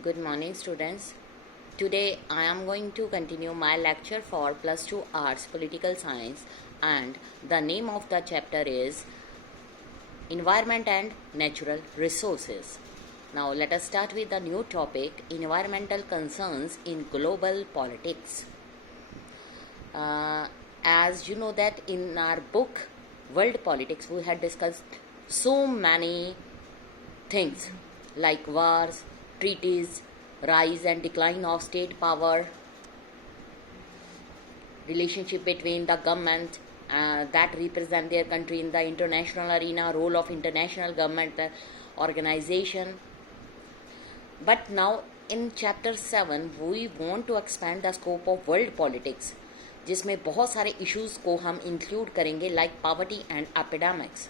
Good morning, students. Today I am going to continue my lecture for Plus 2 Arts Political Science, and the name of the chapter is Environment and Natural Resources. Now let us start with the new topic, environmental concerns in global politics. As you know that in our book World Politics we had discussed so many things like wars, treaties, rise and decline of state power, relationship between the government that represent their country in the international arena, role of international government organization. But now in chapter 7 we want to expand the scope of world politics, जिसमें बहुत सारे issues को हम include करेंगे like poverty and epidemics.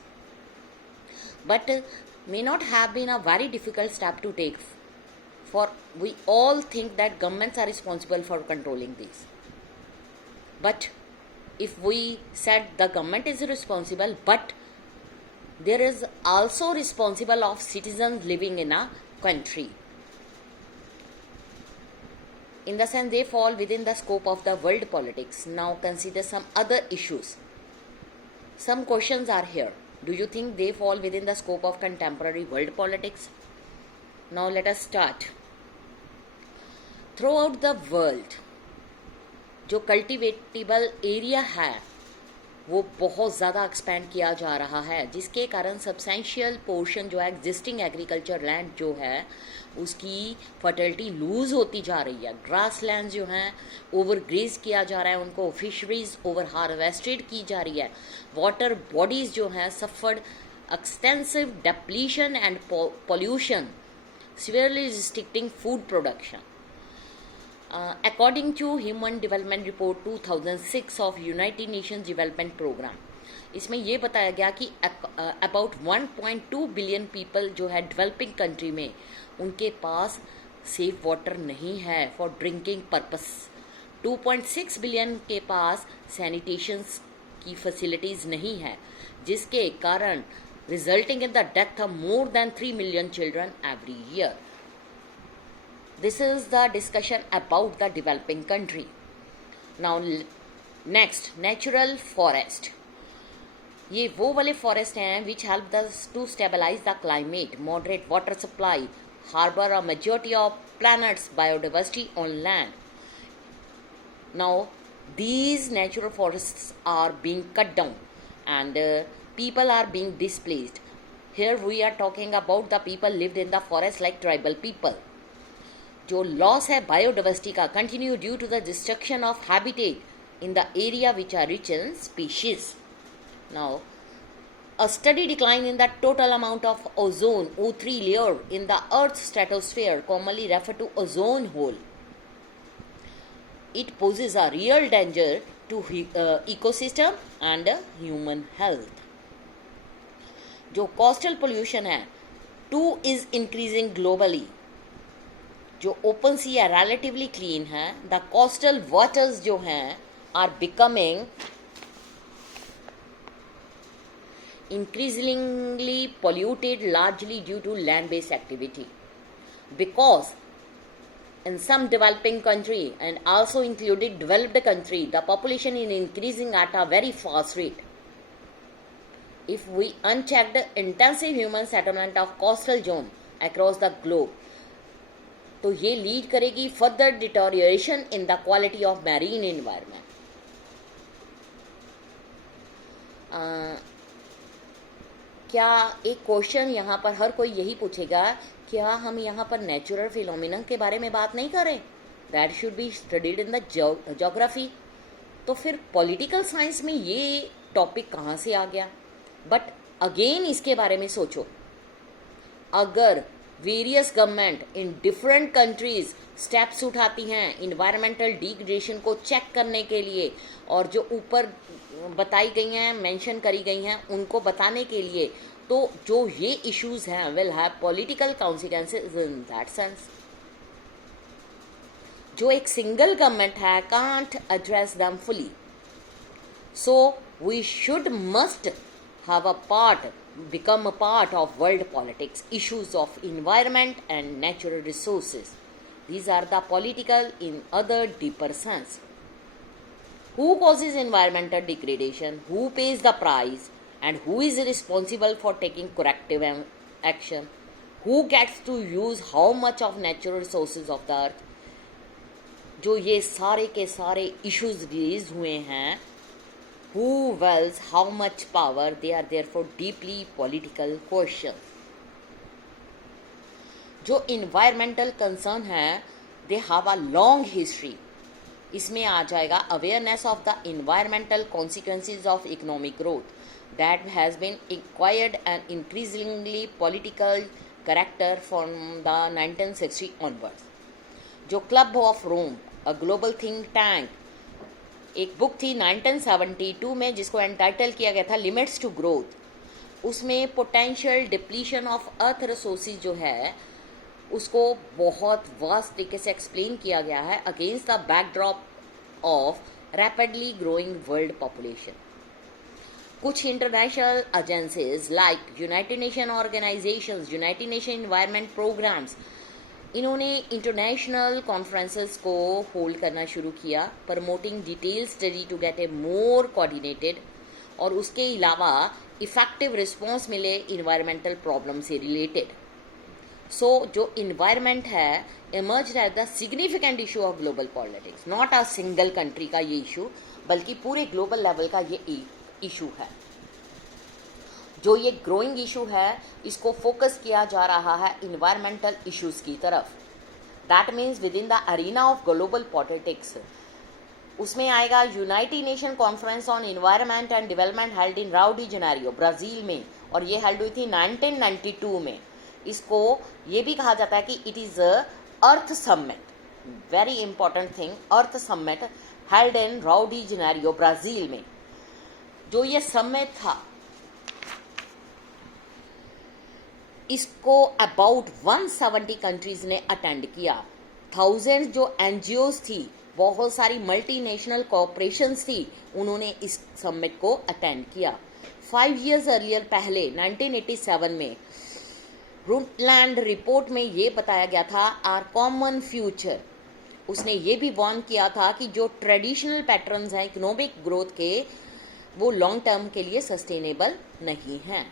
But may not have been a very difficult step to take, for we all think that governments are responsible for controlling these. But if we said the government is responsible, but there is also responsible of citizens living in a country, in the sense they fall within the scope of the world politics. Now consider some other issues. Some questions are here. Do you think they fall within the scope of contemporary world politics? Now let us start. Throughout the world, जो कल्टिवेटेबल area है वो बहुत ज़्यादा expand किया जा रहा है, जिसके कारण सब्सटेंशियल पोर्शन जो है एग्जिस्टिंग एग्रीकल्चर लैंड जो है उसकी फर्टिलिटी लूज़ होती जा रही है. ग्रास लैंड जो हैं ओवर ग्रेज किया जा रहा है, उनको फिशरीज ओवर हार्वेस्टेड की जा रही है. वाटर बॉडीज़ जो हैं suffered extensive depletion and pollution, severely restricting food production. According to Human Development Report 2006 of United Nations Development Program, इसमें ये बताया गया कि अबाउट 1.2 बिलियन पीपल जो है डेवलपिंग कंट्री में उनके पास सेफ वाटर नहीं है फॉर ड्रिंकिंग पर्पस. 2.6 बिलियन के पास सैनिटेशंस की फैसिलिटीज़ नहीं है, जिसके कारण resulting in the death of more than 3 million children every year. This is the discussion about the developing country. Now next, natural forest. ये वो वाले forest हैं which help us to stabilize the climate, moderate water supply, harbor a majority of planet's biodiversity on land. Now these natural forests are being cut down and people are being displaced. Here we are talking about the people lived in the forest like tribal people. जो loss है biodiversity का continue due to the destruction of habitat in the area which are rich in species. Now a steady decline in the total amount of ozone O3 layer in the Earth's stratosphere, commonly referred to ozone hole. It poses a real danger to ecosystem and human health. जो coastal pollution है 2 is increasing globally. जो open sea है relatively clean है. The coastal waters जो हैं are becoming increasingly polluted largely due to land-based activity, because in some developing country and also included developed country, the population is increasing at a very fast rate. If we unchecked intensive human settlement of coastal zone across the globe, तो ये lead करेगी further deterioration in the quality of marine environment. क्या एक question यहाँ पर हर कोई यही पूछेगा, क्या हम यहाँ पर नेचुरल फिनोमिना के बारे में बात नहीं करें? That should be studied in the geography. तो फिर पॉलिटिकल साइंस में ये टॉपिक कहाँ से आ गया? बट अगेन इसके बारे में सोचो. अगर various government in different countries steps उठाती हैं इन्वायरमेंटल डिग्रेडेशन को चेक करने के लिए, और जो ऊपर बताई गई हैं मेंशन करी गई हैं उनको बताने के लिए, तो जो ये इश्यूज हैं will have political consequences in that sense. जो एक सिंगल गवर्नमेंट है can't address them fully. So we should must have a part become a part of world politics. Issues of environment and natural resources, these are the political in other deeper sense. Who causes environmental degradation, who pays the price, and who is responsible for taking corrective action, who gets to use how much of natural resources of the earth. जो ये सारे के सारे issues release हुए हैं, who wields how much power, they are therefore deeply political questions. जो environmental concern है, they have a long history. इसमें आ जाएगा awareness of the environmental consequences of economic growth that has been acquired an increasingly political character from the 1960 onwards. जो club of Rome, a global think tank, एक book थी 1972 में जिसको entitle किया गया था लिमिट्स टू ग्रोथ, उसमें potential depletion of earth resources जो है उसको बहुत वास्ट तरीके से एक्सप्लेन किया गया है against the backdrop of rapidly growing world population. कुछ international agencies like United Nation organisations, United Nation environment programmes, इन्होंने इंटरनेशनल कॉन्फ्रेंसेस को होल्ड करना शुरू किया, promoting detail study to get a more coordinated, और उसके अलावा इफेक्टिव रिस्पॉन्स मिले इन्वायरमेंटल प्रॉब्लम से रिलेटेड. सो जो इन्वायरमेंट है emerge as the significant issue of global politics, not a single country का ये इशू, बल्कि पूरे ग्लोबल लेवल का ये इशू है. जो ये ग्रोइंग इशू है इसको फोकस किया जा रहा है इन्वायरमेंटल इश्यूज की तरफ. That means within the arena of global politics उसमें आएगा United Nation conference on environment and development held in Rio de Janeiro, Brazil में, और ये हेल्ड हुई थी 1992 में. इसको ये भी कहा जाता है कि it is Earth Summit, very important thing, Earth Summit held in Rio de Janeiro, Brazil में. जो ये समिट था इसको अबाउट 170 कंट्रीज ने अटेंड किया. थाउजेंड्स जो एनजीओज थी, बहुत सारी मल्टीनेशनल कॉरपोरेशंस थी, उन्होंने इस समिट को अटेंड किया. 5 years अर्लियर पहले 1987 में ब्रुंटलैंड रिपोर्ट में ये बताया गया था आर कॉमन फ्यूचर. उसने ये भी वार्न किया था कि जो ट्रेडिशनल पैटर्न्स हैं इकोनॉमिक ग्रोथ के वो लॉन्ग टर्म के लिए सस्टेनेबल नहीं हैं.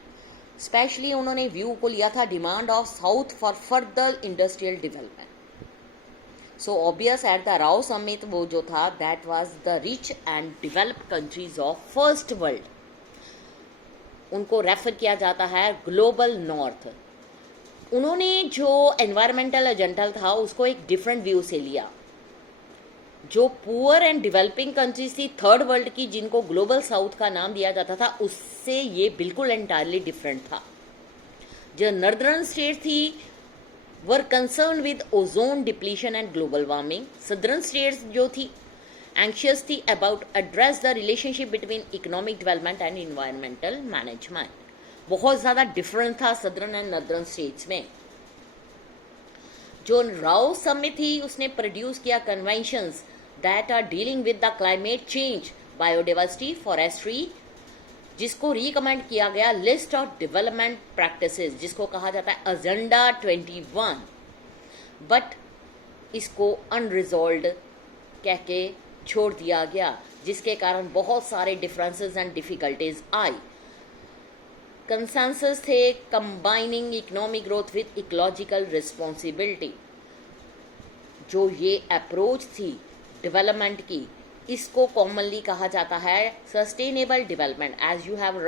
स्पेशली उन्होंने व्यू को लिया था demand of south for further industrial development. So obvious at the Rio summit वो जो था that was the rich and developed countries of first world, उनको रेफर किया जाता है ग्लोबल नॉर्थ. उन्होंने जो एनवायरमेंटल एजेंडा था उसको एक डिफरेंट व्यू से लिया. जो पुअर एंड डेवलपिंग कंट्रीज थी थर्ड वर्ल्ड की, जिनको ग्लोबल साउथ का नाम दिया जाता था, उससे ये बिल्कुल एंटायरली डिफरेंट था. जो नॉर्दर्न स्टेट थी वर concern with ozone depletion and global warming. Southern states जो थी एंशियस थी about address the relationship between economic development and environmental management. बहुत ज़्यादा डिफरेंट था सदर्न एंड नॉर्दर्न स्टेट्स में. जो राउ समिट थी उसने प्रोड्यूस किया conventions that are dealing with the climate change, biodiversity, forestry, जिसको रिकमेंड किया गया लिस्ट ऑफ डेवलपमेंट प्रैक्टिसेस, जिसको कहा जाता है एजेंडा 21. बट इसको अनरिजॉल्व्ड कह के छोड़ दिया गया, जिसके कारण बहुत सारे डिफरेंसेस एंड डिफिकल्टीज आई. कंसेंसस थे combining economic growth with ecological responsibility. जो ये अप्रोच थी डेवलपमेंट की, इसको कॉमनली कहा जाता है sustainable development. As you have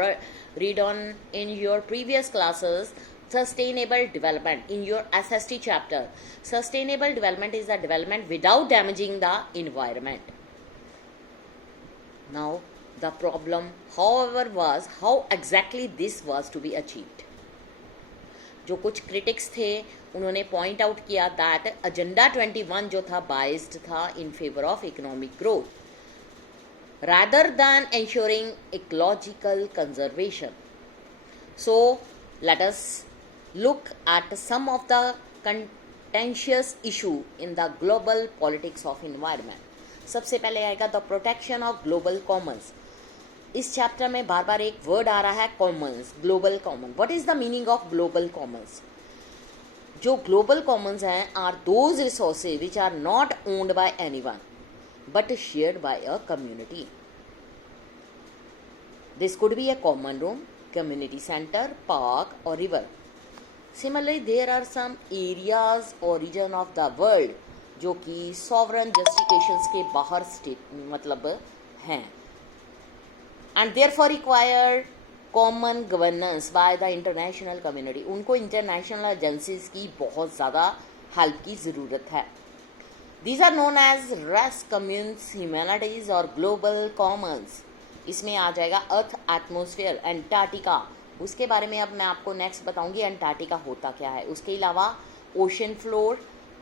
read on in your previous classes sustainable development in your SST chapter. Sustainable development is the development without damaging the environment. Now the problem however was how exactly this was to be achieved. जो कुछ critics थे उन्होंने point out किया that agenda 21 जो था biased था in favor of economic growth rather than ensuring ecological conservation. So let us look at some of the contentious issue in the global politics of environment. सबसे पहले आएगा the protection of global commons. इस chapter में बार बार एक word आ रहा है commons, global common. What is the meaning of global commons? जो ग्लोबल कॉमन्स हैं are those resources which are not owned by anyone but shared by a community. This could be a common room, community center, park or river. Similarly, there are some areas or region of the world जो कि sovereign justifications के बाहर state मतलब हैं and therefore require common governance by the international community. उनको international agencies की बहुत ज़्यादा हेल्प की ज़रूरत है. These are known as res communes humanities और global commons. इसमें आ जाएगा अर्थ, एटमोसफेयर, एंटार्क्टिका. उसके बारे में अब मैं आपको नेक्स्ट बताऊंगी एंटार्क्टिका होता क्या है. उसके अलावा ocean floor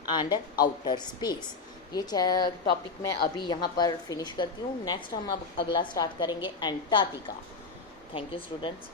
and outer space. ये टॉपिक मैं अभी यहाँ पर फिनिश करती हूँ. नेक्स्ट हम अब अगला स्टार्ट करेंगे एंटार्क्टिका. Thank you students.